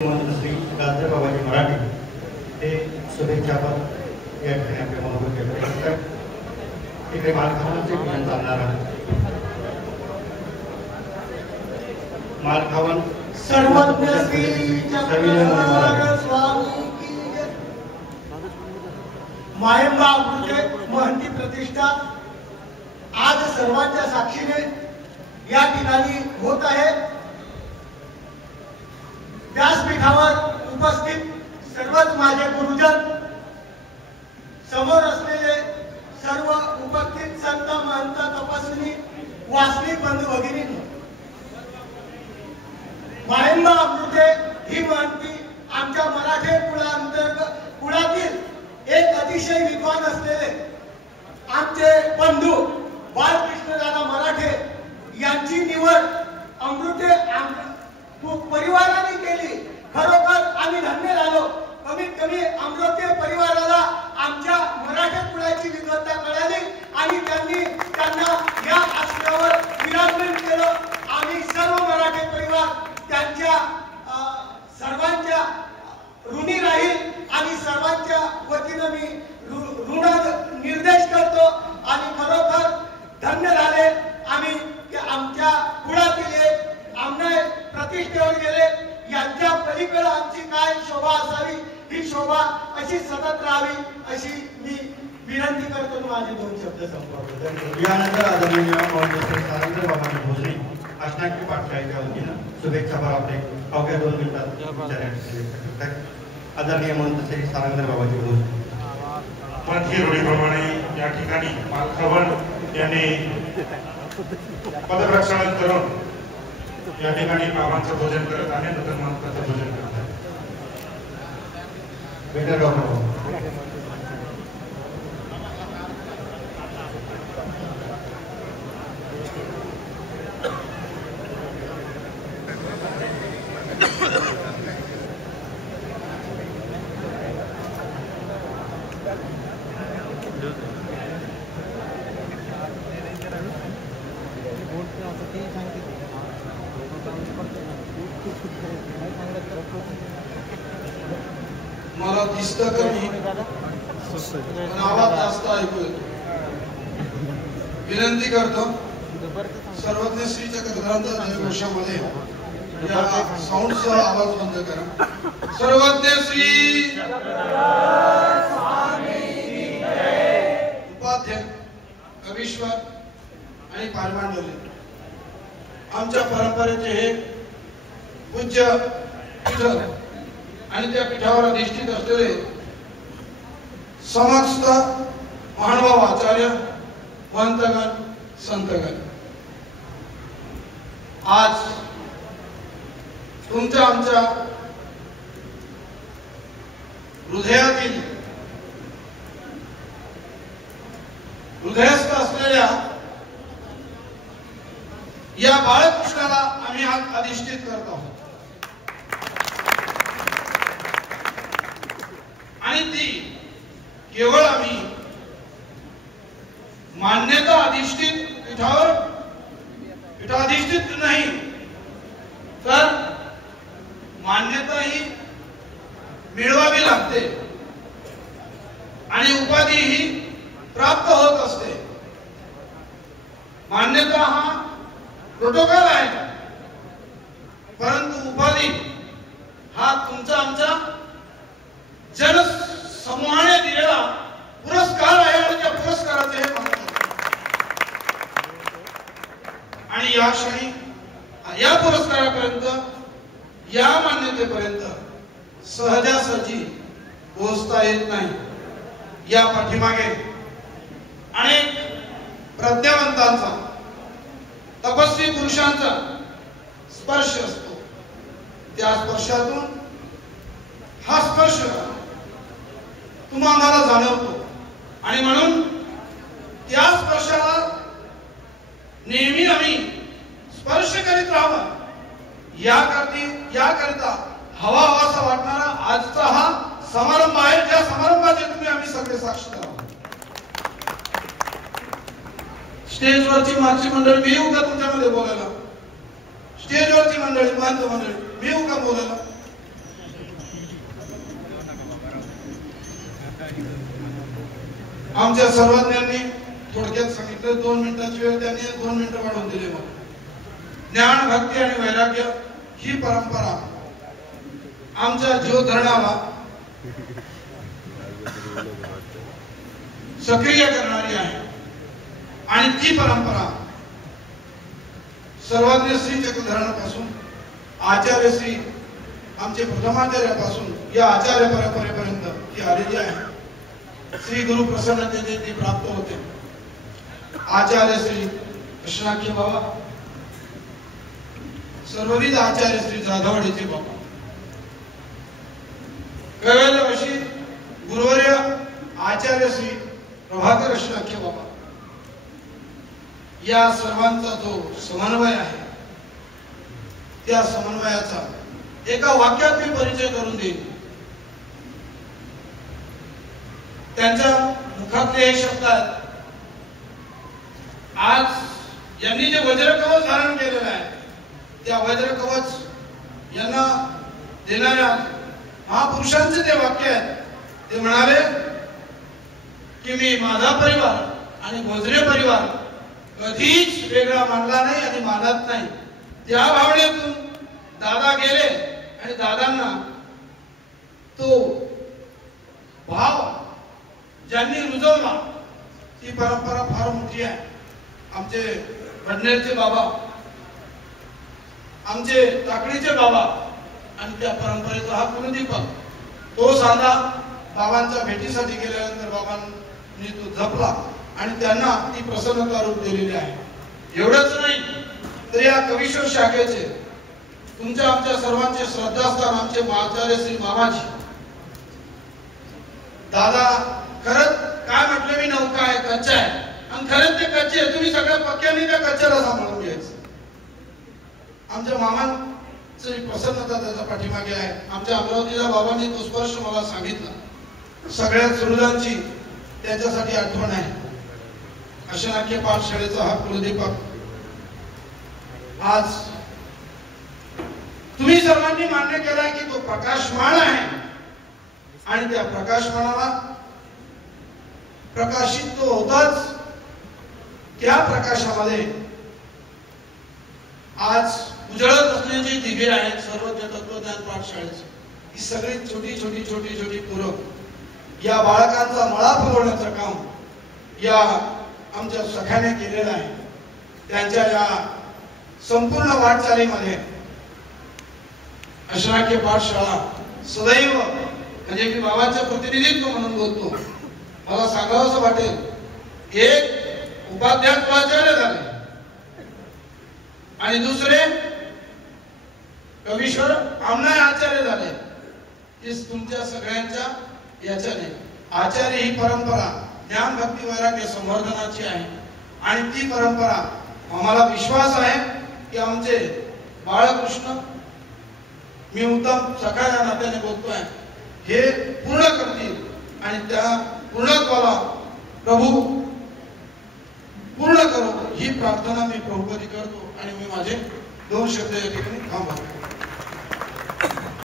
श्री गाजर बाबाजी मराठी ते शुभेच्छापद या ठिकाणी आपल्या मनोगत व्यक्त करतात. तिकडे मालखावांचे भजन चालणार आहे. मालखावन सर्वज्ञ श्री चक्रधर स्वामी की जय. मायंबा अमृते महंती प्रतिष्ठा आज सर्वांच्या साक्षीने या ठिकाणी होत आहे. व्यासपीठावर उपस्थित सर्वच माझे गुरुजन, समोर असलेले सर्व उपस्थित संत महंत तपस्विनी वासनिक बंधू भगिनींनो, मायंबा अमृते ही महंती आमच्या मराठे कुळातील एक अतिशय विद्वान असलेले आमचे बंधू बाळकृष्णदादा मराठे यांची निवड अमृते परिवाराने केली. खरोखर आम्ही धन्य झालो. कमीत कमी अमृते परिवाराला आमच्या मराठे कुळाची विद्वत्ता कळाली आणि त्यांना या आश्रयावर विराजमान केलं. आम्ही सर्व मराठे परिवार त्यांच्या सर्वांच्या ऋणी राहील आणि सर्वांच्या वतीनं मी ऋण निर्देश करतो आणि खरोखर धन्य झाले आम्ही. आमच्या कुळातील एक आमने प्रतिष्ठेवर गेले. यांच्या पलीकडे आमची काय शोभा असावी, ही शोभा अशी सतत राहावी अशी मी विनंती करतो. माझे दोन शब्द संपवतो. यानंतर आदरणीय श्री सारंग बाबांनी भोसरी अष्टांगी पाठशाळेच्या वतीनं शुभेच्छा भर आपले अवघ्या 2 मिनिटात आदरणीय महंत श्री सारंग बाबाजी भोसरी. मराठी रूढीप्रमाणे या ठिकाणी मालखावन यांनी पदप्रक्षालन करून या ठिकाणी बाबांचं भोजन करत आणि नंतर महंताचं भोजन करत आहे. मला दिसतं कमी आवाज जास्त ऐकू येतो. विनंती करतो सर्वज्ञ श्री चक्रधरांचा जयघोषामध्ये या साऊंडचा आवाज बंद करा. सर्वज्ञ श्री उपाध्याय कवीश्वर आणि पालमांडवले आमच्या परंपरेचे हे पूज्य पीठ आणि त्या पीठावर अधिष्ठित असलेले समस्त महानुभाव आचार्य महंतगण संतगण, आज तुमच्या आमच्या हृदयस्थ असलेल्या या बाळकृष्णाला आम्ही आज अधिष्ठित करत आहोत आणि ती केवळ आम्ही मान्यता अधिष्ठित पीठाधिष्ठित नाही तर मान्यता ही मिळवावी लागते आणि उपाधी ही प्राप्त होत असते. मान्यता हा प्रोटोकॉल आहे, परंतु उपाधी हा तुमचा आमचा जनसमूहाने दिलेला पुरस्कार आहे आणि त्या पुरस्काराचे हे महत्त्व. आणि या क्षणी या पुरस्कारापर्यंत, या मान्यतेपर्यंत सहजासहजी पोहोचता येत नाही. या पाठीमागे अनेक प्रज्ञावंतांचा, तपस्वी पुरुषांचा स्पर्श असतो. त्या स्पर्शातून हा स्पर्श तुम्हाला जाणवतो आणि म्हणून त्या स्पर्शाला नेहमी आम्ही स्पर्श करीत राहावं याकरिता हवाहवासा वाटणारा आजचा हा समारंभ आहे, ज्या समारंभाचे तुम्ही आम्ही सगळे साक्षीदार आहोत. स्टेजवरची मागची मंडळी मी येऊ का तुमच्यामध्ये बोलायला? स्टेजवरची मंडळी, महंत मंडळी मी येऊ का बोलायला? आमच्या सर्वज्ञांनी थोडक्यात सांगितलं, 2 मिनिटाची वेळ त्यांनी 2 मिनिटं वाढवून दिली मला. ज्ञान, भक्ती आणि वैराग्य ही परंपरा आमच्या जीवधरणाला सक्रिय करणारी आहे आणि ती परंपरा सर्वज्ञ श्री चक्रधरापासून आचार्य श्री आमचे प्रथमाचार्यापासून या आचार्य परंपरेपर्यंत ती आलेली आहे. श्री गुरु प्रसन्नतेने ती प्राप्त होते. आचार्य श्री कृष्णाख्य बाबा, सर्वविध आचार्य श्री जाधववाडीचे बाबा, कैवल्यवासी गुरुवर्य आचार्य श्री प्रभाकर कृष्णाख्य बाबा, या सर्वांचा जो समन्वय आहे त्या समन्वयाचा एका वाक्यात मी परिचय करून देईन. त्यांच्या मुखातले हे शब्द आहेत. आज यांनी जे वज्रकवच धारण केलेलं आहे त्या वज्रकवच यांना देणाऱ्या महापुरुषांचे ते वाक्य आहे. ते म्हणाले की मी माझा परिवार आणि भोजरे परिवार कधीच वेगळा मानला नाही आणि मानत नाही. त्या भावनेतून दादा गेले आणि दादांना तो भाव ज्यांनी रुजवला ती परंपरा फार मोठी आहे. आमचे भडनेरचे बाबा, आमचे टाकळीचे बाबा आणि त्या परंपरेचा हा कुलदीपक, तो साधा बाबांच्या भेटीसाठी गेल्यानंतर बाबांनी तो जपला आणि त्यांना ती प्रसन्नता रूप दिलेली आहे. एवढंच नाही तर या कविश्वर शाखेचे तुमच्या आमच्या सर्वांचे श्रद्धास्थान आमचे आचार्य श्री मामाजी दादा, खरंच काय म्हटलं मी नौका आहे, कच्चा आहे आणि खरंच ते कच्चे आहे. तुम्ही सगळ्या पक्क्यांनी त्या कच्च्याला सांभाळून घ्यायचं. आमच्या मामांची प्रसन्नता त्याच्या पाठीमागे आहे. आमच्या अमरावतीच्या बाबांनी तो स्पर्श मला सांगितला. सगळ्या सुहृदांची त्याच्यासाठी आठवण आहे. अशनाख्य पाठशाळेचा हा कुलदीपक आज तुम्ही सर्वांनी मान्य केलाय की तो प्रकाशमान आहे आणि त्या प्रकाशमानाला प्रकाशित तो होताच. त्या प्रकाशामध्ये आज उजळत असण्याची दिवे आहेत सर्वज्ञ तत्वज्ञान पाठशाळेची. ही सगळी छोटी छोटी छोटी छोटी पोरं या बाळकांचा मळा फुलवण्याचं काम या आमच्या सख्याने केलेलं आहे. त्यांच्या या संपूर्ण वाटचालीमध्ये अशनाख्य पाठशाळा सदैव, म्हणजे मी बाबांचं प्रतिनिधित्व म्हणून बोलतो, मला सांगावं असं वाटेल, एक उपाध्यात्म आचार्य झाले आणि दुसरे कवीश्वर आमनाय आचार्य झाले. तुमच्या सगळ्यांच्या याच्याने आचार्य ही परंपरा ज्ञान, भक्ती, वैराग्य संवर्धनाची आहे आणि ती परंपरा आम्हाला विश्वास आहे की आमचे बाळकृष्ण, मी उत्तम सखा या नात्याने बोलतोय, हे पूर्ण करतील आणि त्या पूर्णत्वाला प्रभू पूर्ण करो ही प्रार्थना मी प्रभूपदी करतो आणि मी माझे 2 शब्द या ठिकाणी थांबवतो.